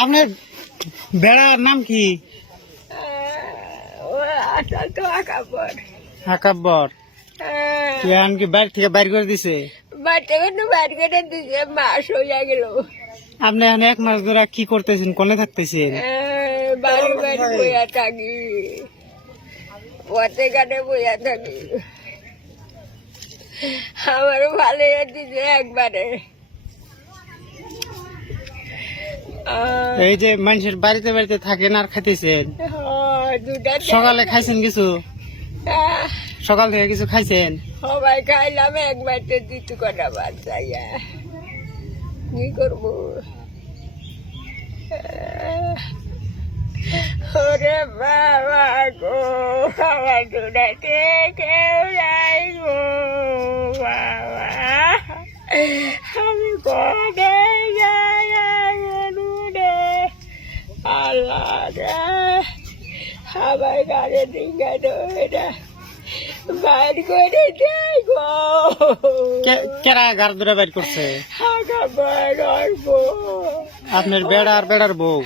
আপনার বেড়ার নাম কি? আকাব্বর। এখন কি বাইরে থেকে বাইর করে দিছে? মাস হইয়া গেল। আপনি এখন 1 মাস ধরে কি করতেছেন, কোনে থাকতেছেন? বাড়ি বাড়ি বইয়া থাকি, পথে ঘাটে বইয়া থাকি। আমারও ভালো দিছে একবারে। এই যে মানুষের বাড়িতে বাড়িতে থাকেন আর খাইতেছেন, সকালে খাইছেন কিছু? সকাল থেকে কিছু খাইছেন? সবাই খাইলাম, একবার দিতু কটা বাদ যাইয়া কি করবো। ওরে বাবা গো, আমার দুটাতে কেউ নাই গো বাবা, আমি কোথায় যাই আল্লাহ। আমার গাড়ি দিকে এটা বাইর করে দেয় গো। কেরা গার ধরে বাইর করছে? আপনার বেড়া আর বেড়ার বউ?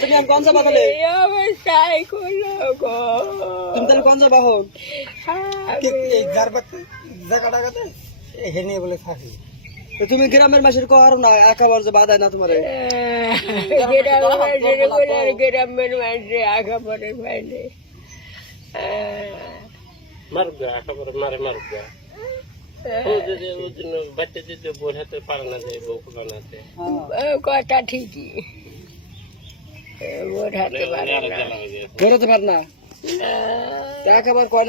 তুমি কোন যাবা তাহলে? অবস্থায় করলো গো। তুমি তাহলে কোন যাবা হন? এখানে বলে থাকি। তুমি গ্রামের মাসের কর না, একাবার যে বাধায় না তোমার? গ্রামের মাসে আঁকা পরে পাইলে মারুগা একেবারে মারুগা। বাচ্চা দিতে বোঝাতে পারে না যে বউ বানাতে। কথা ঠিকই, বোঝাতে পারে না। বেরোতে পার না, একাবার কয়